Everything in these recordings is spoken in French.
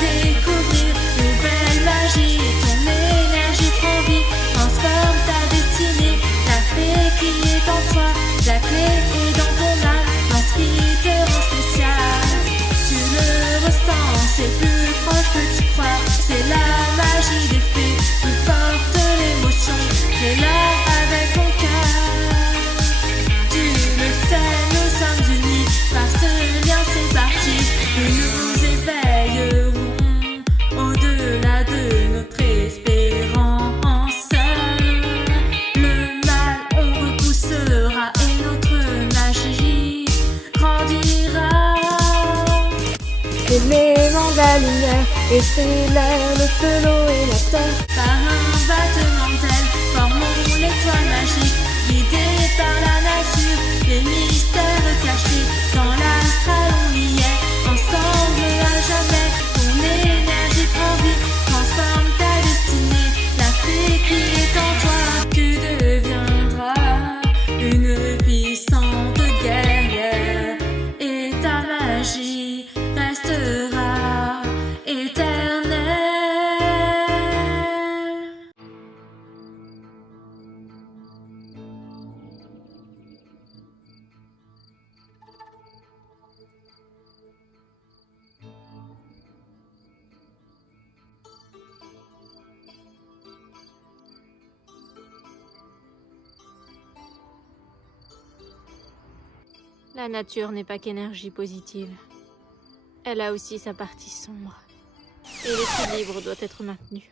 découvrir nouvelle magie. Ton énergie prend vie, transforme ta destinée. La fée qui est en toi, la clé est dans ton âme, dans ce qui te rend spécial. Tu le ressens, c'est plus proche que tu crois. C'est la magie des fées, plus forte l'émotion. C'est là avec ton cœur. Tu le sais, nous sommes unis par ce lien, c'est parti. Nous nous éveillerons au-delà de notre espérance. Le mal on repoussera et notre magie grandira. Éléments de la lumière, esprit l'air, le feu, l'eau et la terre. Par un battement d'ailes, formons l'étoile magique, guidée par la nature, les mystères cachés dans l'astral on y est, ensemble à jamais. Ton énergie prend vie, transforme ta destinée. La fée qui est en toi, tu deviendras une puissante guerrière, et ta magie restera éternelle. La nature n'est pas qu'énergie positive. Elle a aussi sa partie sombre. Et l'équilibre doit être maintenu.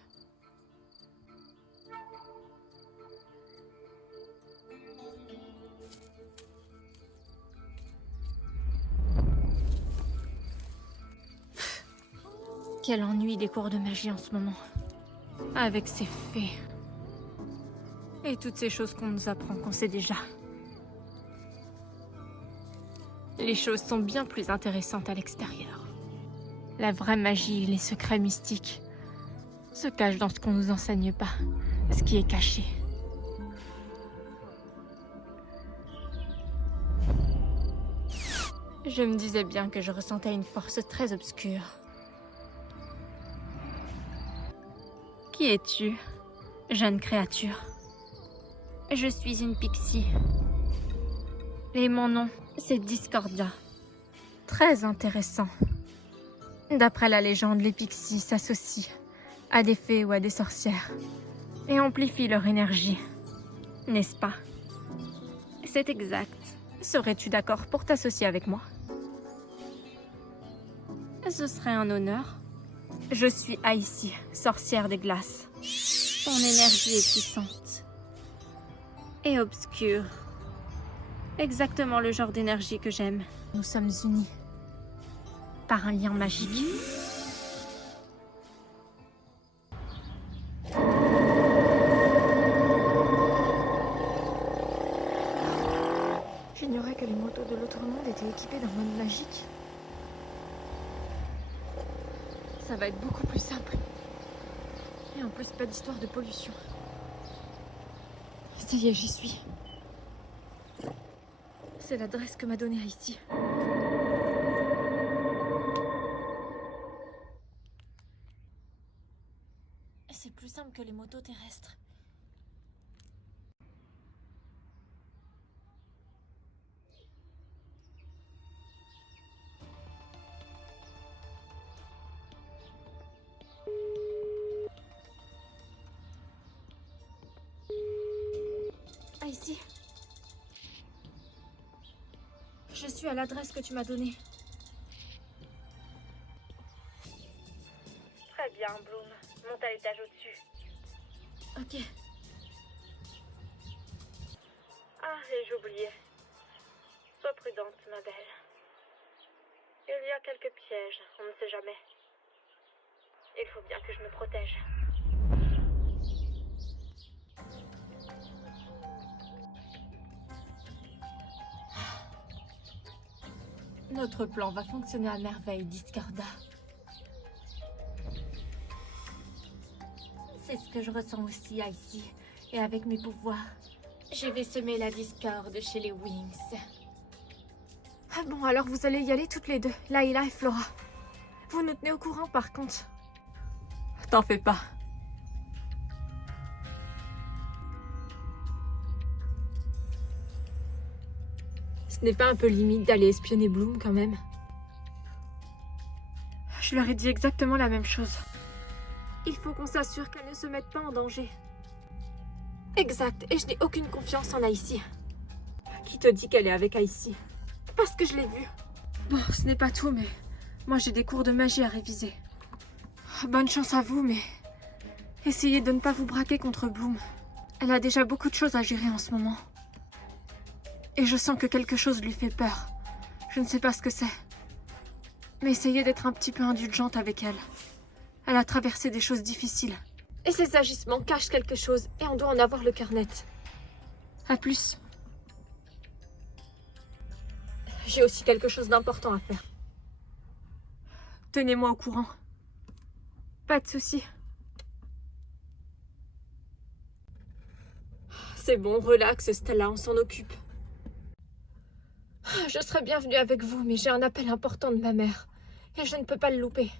Quel ennui des cours de magie en ce moment. Avec ces fées. Et toutes ces choses qu'on nous apprend qu'on sait déjà. Les choses sont bien plus intéressantes à l'extérieur. La vraie magie, les secrets mystiques, se cachent dans ce qu'on nous enseigne pas, ce qui est caché. Je me disais bien que je ressentais une force très obscure. Qui es-tu, jeune créature? Je suis une pixie. Et mon nom, c'est Discordia. Très intéressant. D'après la légende, les pixies s'associent à des fées ou à des sorcières et amplifient leur énergie. N'est-ce pas? C'est exact. Serais-tu d'accord pour t'associer avec moi? Ce serait un honneur. Je suis Aïssi, sorcière des glaces. Ton énergie est puissante et obscure. Exactement le genre d'énergie que j'aime. Nous sommes unis par un lien magique. J'ignorais que les motos de l'autre monde étaient équipées d'un mode magique. Ça va être beaucoup plus simple. Et en plus, pas d'histoire de pollution. Ça y est, j'y suis. C'est l'adresse que m'a donnée Haïti. C'est plus simple que les motos terrestres. Haïti. Je suis à l'adresse que tu m'as donnée. Très bien, Bloom. Monte à l'étage au-dessus. Ok. Ah, et j'oubliais. Sois prudente, ma belle. Il y a quelques pièges, on ne sait jamais. Il faut bien que je me protège. Notre plan va fonctionner à merveille, Discorda. C'est ce que je ressens aussi ici. Et avec mes pouvoirs, je vais semer la discorde chez les Wings. Ah bon, alors vous allez y aller toutes les deux, Layla et Flora. Vous nous tenez au courant par contre. T'en fais pas. Ce n'est pas un peu limite d'aller espionner Bloom quand même? Je leur ai dit exactement la même chose. Il faut qu'on s'assure qu'elle ne se mette pas en danger. Exact, et je n'ai aucune confiance en Aïssi. Qui te dit qu'elle est avec Aïssi? Parce que je l'ai vue. Bon, ce n'est pas tout, mais moi j'ai des cours de magie à réviser. Bonne chance à vous, mais essayez de ne pas vous braquer contre Bloom. Elle a déjà beaucoup de choses à gérer en ce moment. Et je sens que quelque chose lui fait peur. Je ne sais pas ce que c'est. Mais essayez d'être un petit peu indulgente avec elle. Elle a traversé des choses difficiles. Et ses agissements cachent quelque chose, et on doit en avoir le cœur net. À plus. J'ai aussi quelque chose d'important à faire. Tenez-moi au courant. Pas de souci. C'est bon, relax, Stella, on s'en occupe. Je serais bienvenue avec vous, mais j'ai un appel important de ma mère. Et je ne peux pas le louper.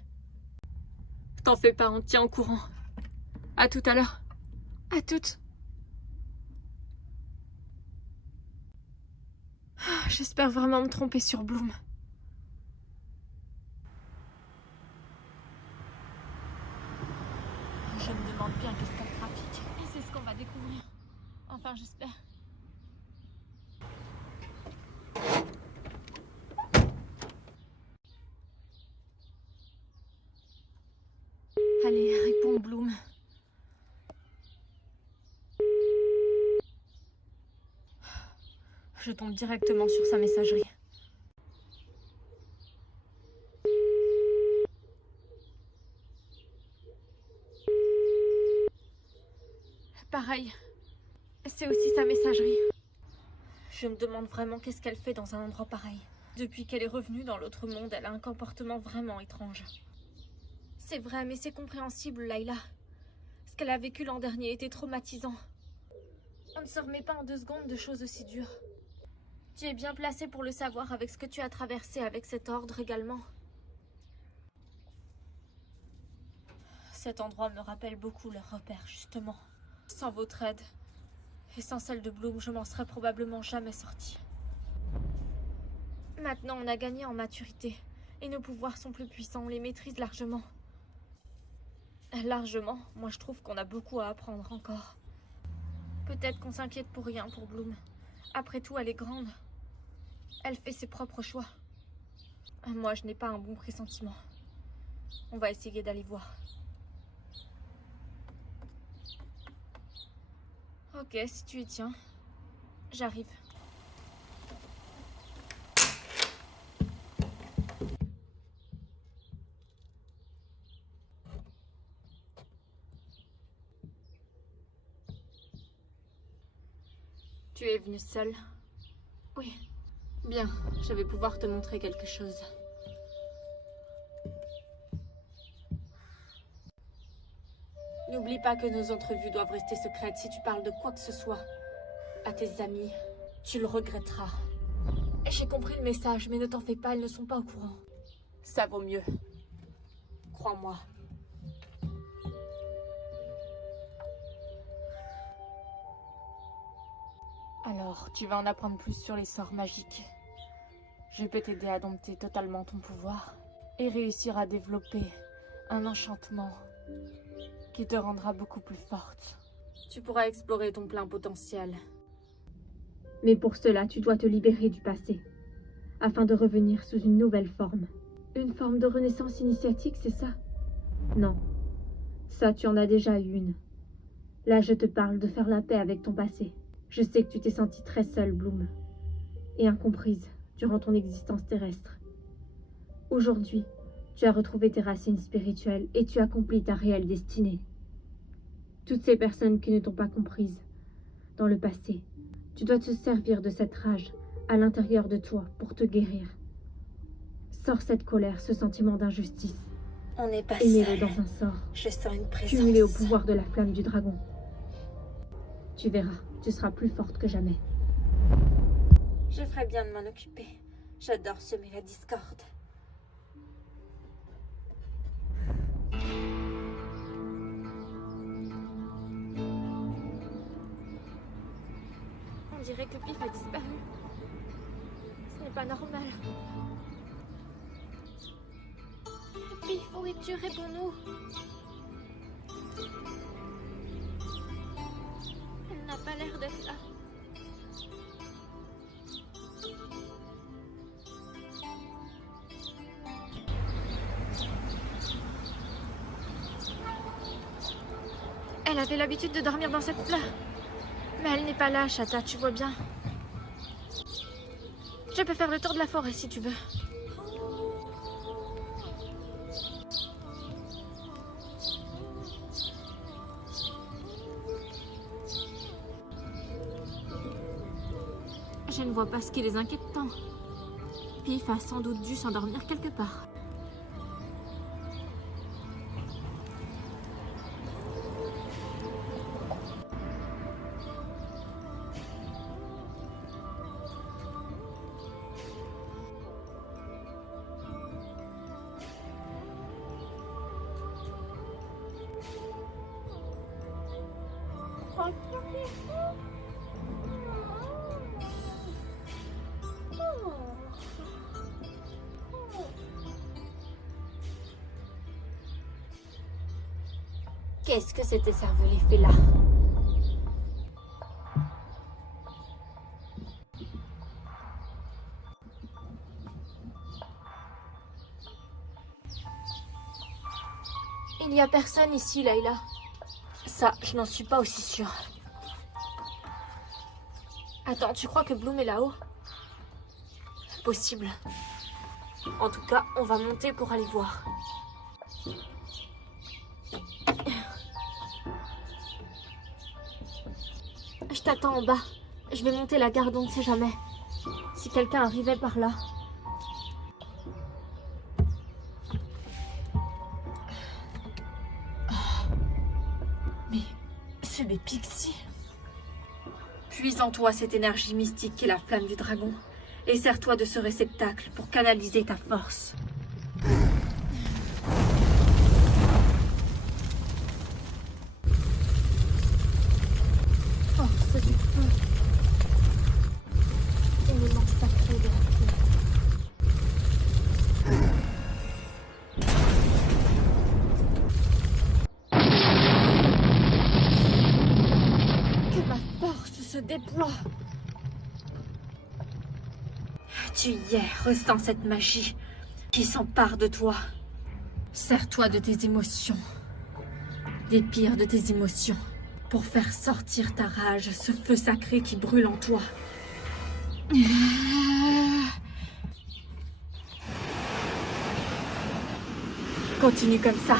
T'en fais pas, on te tient au courant. À tout à l'heure. À toutes. J'espère vraiment me tromper sur Bloom. Je me demande bien qu'est-ce qu'elle trafique. Et c'est ce qu'on va découvrir. Enfin, j'espère. Allez, réponds, Bloom. Je tombe directement sur sa messagerie. Pareil, c'est aussi sa messagerie. Je me demande vraiment qu'est-ce qu'elle fait dans un endroit pareil. Depuis qu'elle est revenue dans l'autre monde, elle a un comportement vraiment étrange. C'est vrai, mais c'est compréhensible, Layla. Ce qu'elle a vécu l'an dernier était traumatisant. On ne se remet pas en 2 secondes de choses aussi dures. Tu es bien placé pour le savoir avec ce que tu as traversé avec cet ordre également. Cet endroit me rappelle beaucoup leur repère, justement. Sans votre aide, et sans celle de Bloom, je m'en serais probablement jamais sortie. Maintenant, on a gagné en maturité, et nos pouvoirs sont plus puissants, on les maîtrise largement. Largement, moi je trouve qu'on a beaucoup à apprendre encore. Peut-être qu'on s'inquiète pour rien pour Bloom. Après tout, elle est grande. Elle fait ses propres choix. Moi, je n'ai pas un bon pressentiment. On va essayer d'aller voir. Ok, si tu y tiens. J'arrive. Tu es venue seule? Oui. Bien, je vais pouvoir te montrer quelque chose. N'oublie pas que nos entrevues doivent rester secrètes. Si tu parles de quoi que ce soit à tes amis, tu le regretteras. J'ai compris le message, mais ne t'en fais pas, elles ne sont pas au courant. Ça vaut mieux. Crois-moi. Alors, tu vas en apprendre plus sur les sorts magiques. Je peux t'aider à dompter totalement ton pouvoir et réussir à développer un enchantement qui te rendra beaucoup plus forte. Tu pourras explorer ton plein potentiel. Mais pour cela, tu dois te libérer du passé, afin de revenir sous une nouvelle forme. Une forme de renaissance initiatique, c'est ça? Non. Ça, tu en as déjà eu une. Là, je te parle de faire la paix avec ton passé. Je sais que tu t'es sentie très seule, Bloom, et incomprise durant ton existence terrestre. Aujourd'hui, tu as retrouvé tes racines spirituelles et tu accomplis ta réelle destinée. Toutes ces personnes qui ne t'ont pas comprise dans le passé, tu dois te servir de cette rage à l'intérieur de toi pour te guérir. Sors cette colère, ce sentiment d'injustice. On n'est pas seul. Mets-le dans un sort. Je sens une présence. Cumulé au pouvoir de la flamme du dragon. Tu verras, tu seras plus forte que jamais. Je ferais bien de m'en occuper. J'adore semer la discorde. dirait que Pif a disparu. Ce n'est pas normal. Pif, où es-tu? Réponds-nous. Elle n'a pas l'air d'être là. Elle avait l'habitude de dormir dans cette fleur. Mais elle n'est pas là, Chata, tu vois bien. Je peux faire le tour de la forêt si tu veux. Je ne vois pas ce qui les inquiète tant. Pif a sans doute dû s'endormir quelque part. Qu'est-ce que cet écervelé fait là? Il n'y a personne ici, Layla. Ça, je n'en suis pas aussi sûre. Attends, tu crois que Bloom est là-haut? Possible. En tout cas, on va monter pour aller voir. Je t'attends en bas. Je vais monter la garde, on ne sait jamais. Si quelqu'un arrivait par là. Mais c'est des pixies. Puise en toi cette énergie mystique qu'est la flamme du dragon. Et sers-toi de ce réceptacle pour canaliser ta force. Force du feu. Élément sacré de la feu. Que ma force se déploie. Tu y es, ressens cette magie qui s'empare de toi. Sers-toi de tes émotions, des pires de tes émotions, pour faire sortir ta rage, ce feu sacré qui brûle en toi. Continue comme ça.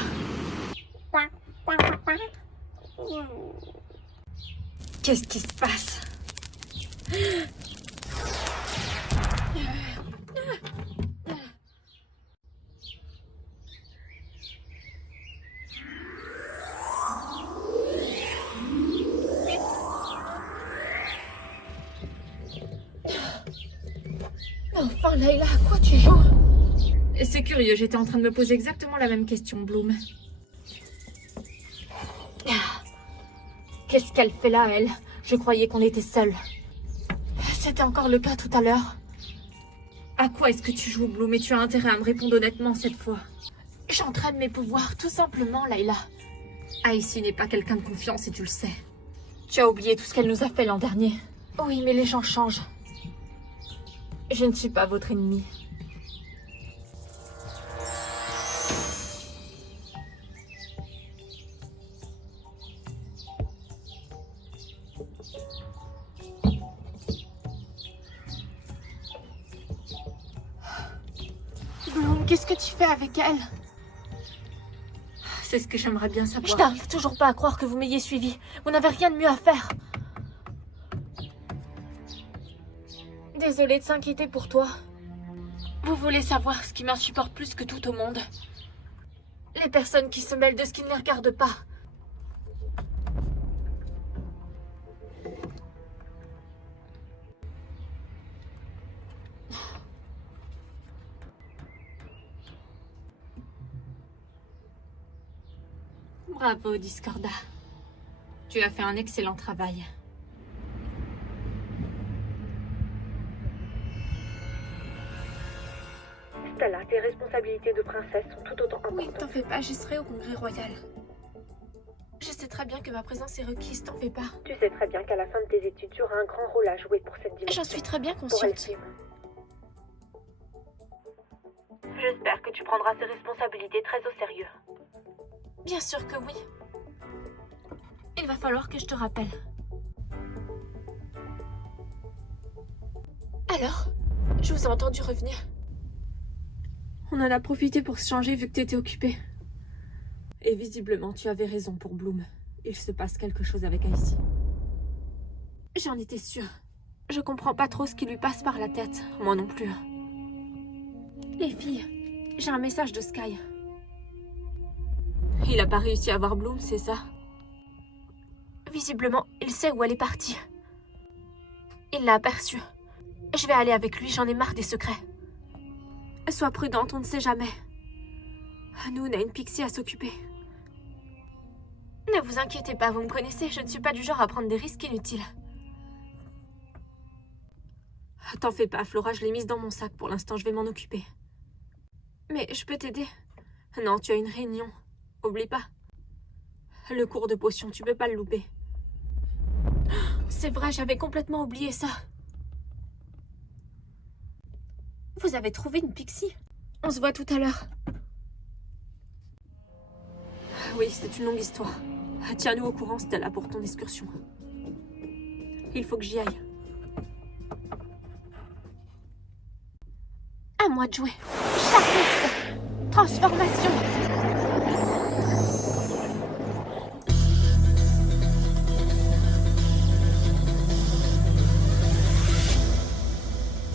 Qu'est-ce qui se passe? Enfin, Layla, à quoi tu joues? C'est curieux, j'étais en train de me poser exactement la même question, Bloom. Qu'est-ce qu'elle fait là, elle? Je croyais qu'on était seuls. C'était encore le cas tout à l'heure. À quoi est-ce que tu joues, Bloom? Et tu as intérêt à me répondre honnêtement cette fois. J'entraîne mes pouvoirs, tout simplement, Layla. Icy n'est pas quelqu'un de confiance et tu le sais. Tu as oublié tout ce qu'elle nous a fait l'an dernier. Oui, mais les gens changent. Je ne suis pas votre ennemi. Bloom, qu'est-ce que tu fais avec elle? C'est ce que j'aimerais bien savoir. Je n'arrive toujours pas à croire que vous m'ayez suivi. Vous n'avez rien de mieux à faire. Désolée de s'inquiéter pour toi. Vous voulez savoir ce qui m'insupporte plus que tout au monde? Les personnes qui se mêlent de ce qui ne les regarde pas. Bravo, Discorda. Tu as fait un excellent travail. responsabilités de princesse sont tout autant importantes. Oui, t'en fais pas, j'y serai au congrès royal. Je sais très bien que ma présence est requise, t'en fais pas. Tu sais très bien qu'à la fin de tes études, tu auras un grand rôle à jouer pour cette dimension. J'en suis très bien Pour consciente. Elfrim. J'espère que tu prendras ces responsabilités très au sérieux. Bien sûr que oui. Il va falloir que je te rappelle. Alors, je vous ai entendu revenir. On en a profité pour se changer vu que t'étais occupée. Et visiblement, tu avais raison pour Bloom. Il se passe quelque chose avec Icy. J'en étais sûre. Je comprends pas trop ce qui lui passe par la tête. Moi non plus. Les filles, j'ai un message de Sky. Il a pas réussi à voir Bloom, c'est ça? Visiblement, il sait où elle est partie. Il l'a aperçue. Je vais aller avec lui, j'en ai marre des secrets. Sois prudente, on ne sait jamais. Nous, on a une Pixie à s'occuper. Ne vous inquiétez pas, vous me connaissez, je ne suis pas du genre à prendre des risques inutiles. T'en fais pas, Flora, je l'ai mise dans mon sac. Pour l'instant, je vais m'en occuper. Mais je peux t'aider? Non, tu as une réunion. Oublie pas. Le cours de potion, tu peux pas le louper. C'est vrai, j'avais complètement oublié ça. Vous avez trouvé une Pixie? On se voit tout à l'heure. Oui, c'est une longue histoire. Tiens-nous au courant, Stella, pour ton excursion. Il faut que j'y aille. À moi de jouer. Charlotte! Transformation!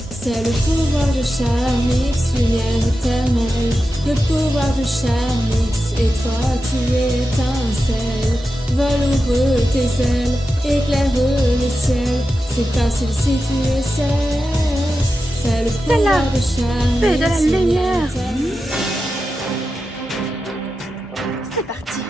C'est le pouvoir de Charmix, lumière éternelle. Le pouvoir de Charmix, et toi tu étincelles. Vole ouvre tes ailes, éclaire le ciel. C'est facile si tu essaies. C'est le pouvoir de Charmix, fais de la lumière. éternelle. C'est parti.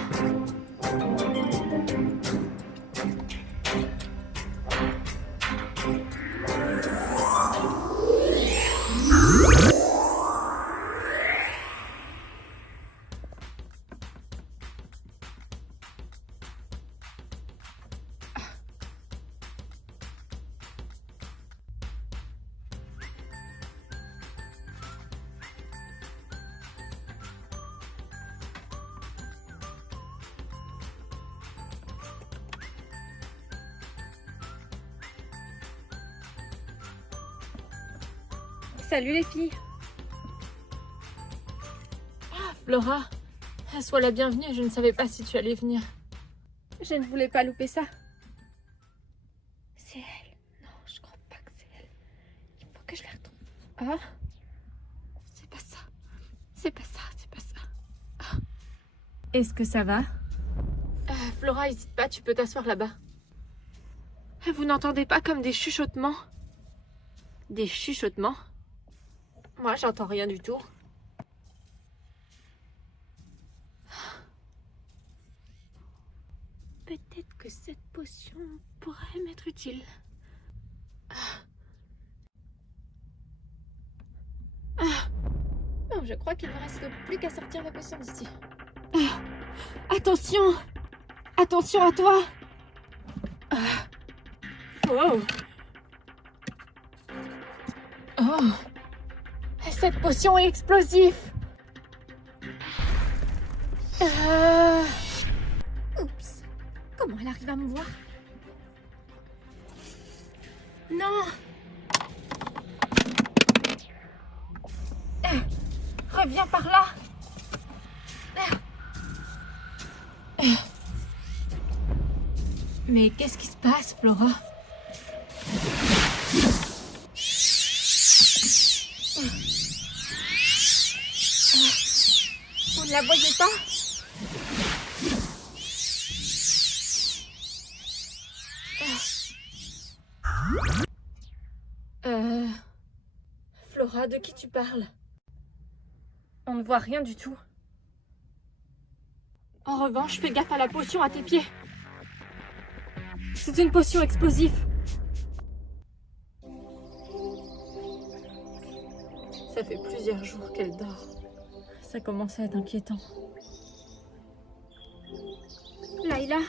Salut les filles. Flora, sois la bienvenue, je ne savais pas si tu allais venir. Je ne voulais pas louper ça. C'est elle. Non, je crois pas que c'est elle. Il faut que je la retrouve. Ah? C'est pas ça. C'est pas ça, c'est pas ça. Ah. Est-ce que ça va? Flora, n'hésite pas, tu peux t'asseoir là-bas. Vous n'entendez pas comme des chuchotements? Des chuchotements? Moi, j'entends rien du tout. Peut-être que cette potion pourrait m'être utile. Non, je crois qu'il ne reste plus qu'à sortir la potion d'ici. Attention! Attention à toi! Oh! Oh! Cette potion est explosive! Oups! Comment elle arrive à me voir? Non! Reviens par là! Mais qu'est-ce qui se passe, Flora? Vous ne la voyez pas? Flora, de qui tu parles? On ne voit rien du tout. En revanche, fais gaffe à la potion à tes pieds. C'est une potion explosive. Ça fait plusieurs jours qu'elle dort. Ça commence à être inquiétant. Layla!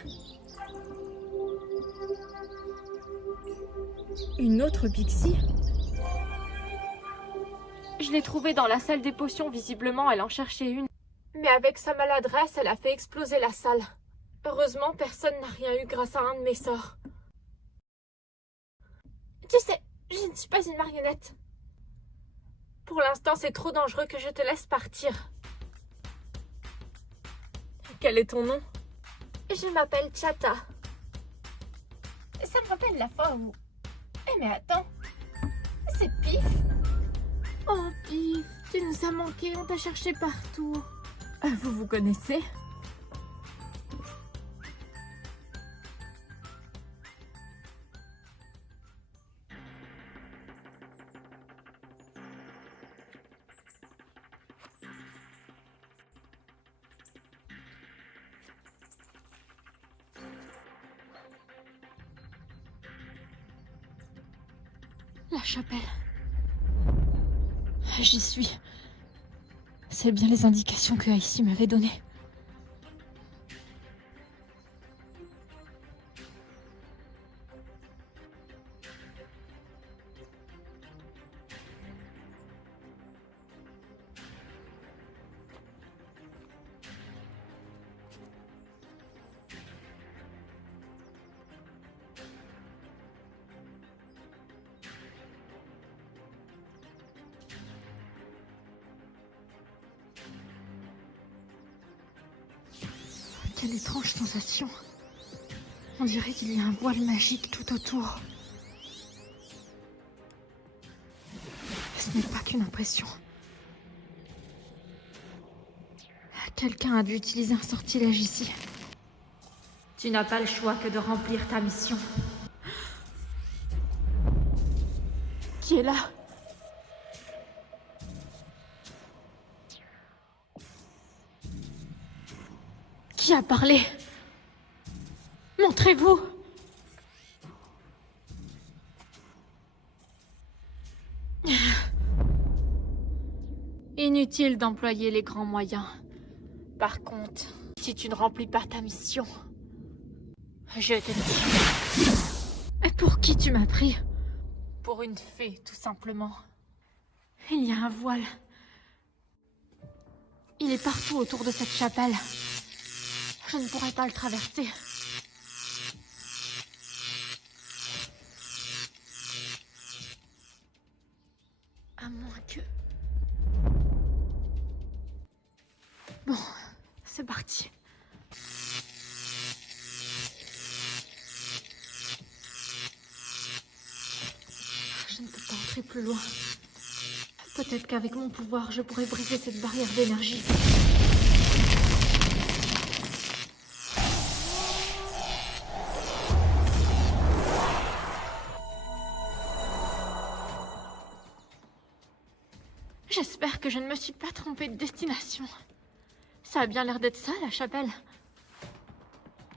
Une autre Pixie? Je l'ai trouvée dans la salle des potions, visiblement elle en cherchait une. Mais avec sa maladresse, elle a fait exploser la salle. Heureusement, personne n'a rien eu grâce à un de mes sorts. Tu sais, je ne suis pas une marionnette. Pour l'instant, c'est trop dangereux que je te laisse partir. Quel est ton nom? Je m'appelle Chata. Ça me rappelle la fois où... Eh mais attends, c'est Pif. Oh Pif, tu nous as manqué, on t'a cherché partout. Vous vous connaissez? La chapelle. J'y suis. C'est bien les indications que Icy m'avait données. Quelle étrange sensation. On dirait qu'il y a un voile magique tout autour. Ce n'est pas qu'une impression. Quelqu'un a dû utiliser un sortilège ici. Tu n'as pas le choix que de remplir ta mission. Qui est là? Qui a parlé? Montrez-vous! Inutile d'employer les grands moyens. Par contre, si tu ne remplis pas ta mission, je te tue. Et pour qui tu m'as pris? Pour une fée, tout simplement. Il y a un voile. Il est partout autour de cette chapelle. Je ne pourrais pas le traverser. À moins que... Bon, c'est parti. Je ne peux pas entrer plus loin. Peut-être qu'avec mon pouvoir, je pourrais briser cette barrière d'énergie. J'espère que je ne me suis pas trompée de destination. Ça a bien l'air d'être ça, la chapelle.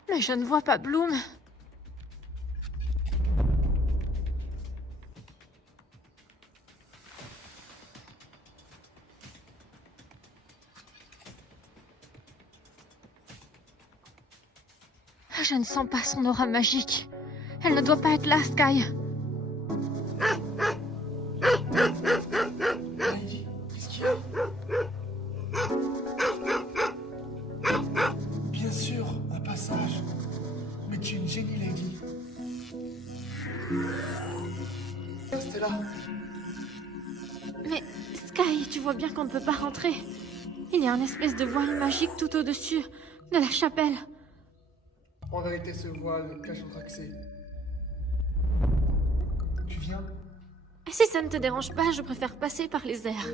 Mais je ne vois pas Bloom. Je ne sens pas son aura magique. Elle ne doit pas être là, Sky. Qu'est-ce qu'il y a? Bien sûr, un passage. Mais tu es une génie, Lady. Restez là. Mais Sky, tu vois bien qu'on ne peut pas rentrer. Il y a un espèce de voile magique tout au-dessus de la chapelle. En vérité, ce voile cache notre accès. Tu viens? Si ça ne te dérange pas, je préfère passer par les airs.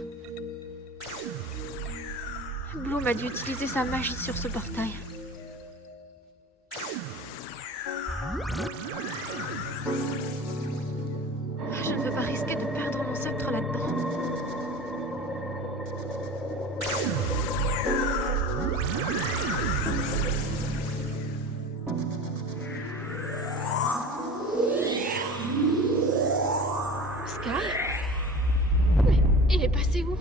Bloom a dû utiliser sa magie sur ce portail. Je ne veux pas risquer de perdre mon sceptre là-dedans. Sky? Mais il est passé où?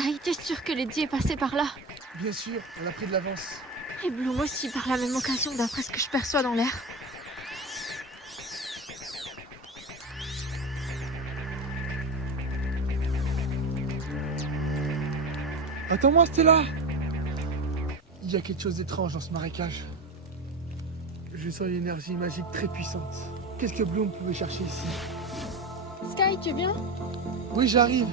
Sky, t'es sûre que Lady est passée par là? Bien sûr, elle a pris de l'avance. Et Bloom aussi, par la même occasion, d'après ce que je perçois dans l'air. Attends-moi, Stella! Il y a quelque chose d'étrange dans ce marécage. Je sens une énergie magique très puissante. Qu'est-ce que Bloom pouvait chercher ici? Sky, tu viens? Oui, j'arrive.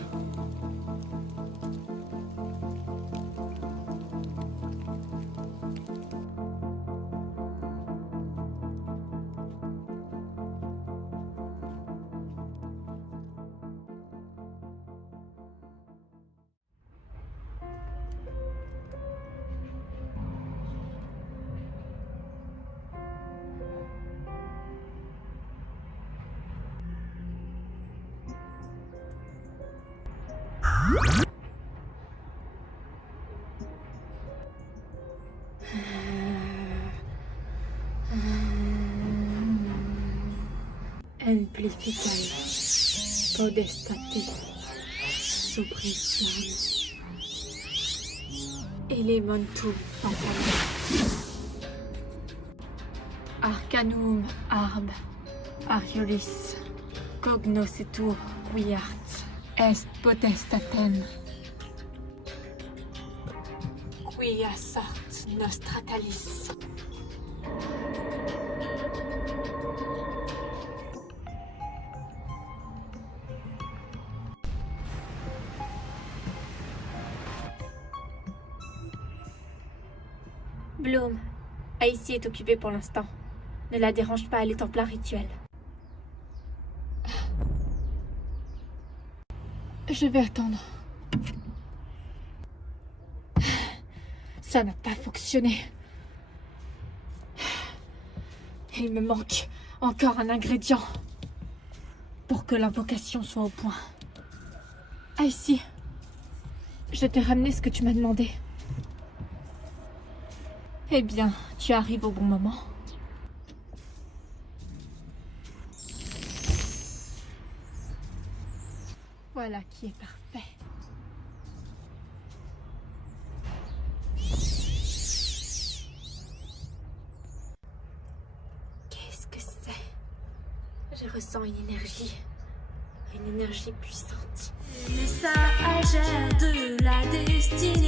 Amplificae, podestate, suppressione, elementum fatalis, arcanum arb, ariolis, cognoscitur qui art, est potestatem, quia sort nostratalis. Bloom, Icy est occupée pour l'instant. Ne la dérange pas, elle est en plein rituel. Je vais attendre. Ça n'a pas fonctionné. Il me manque encore un ingrédient pour que l'invocation soit au point. Icy, je t'ai ramené ce que tu m'as demandé. Eh bien, tu arrives au bon moment. Voilà qui est parfait. Qu'est-ce que c'est? Je ressens une énergie puissante. Messagère de la destinée.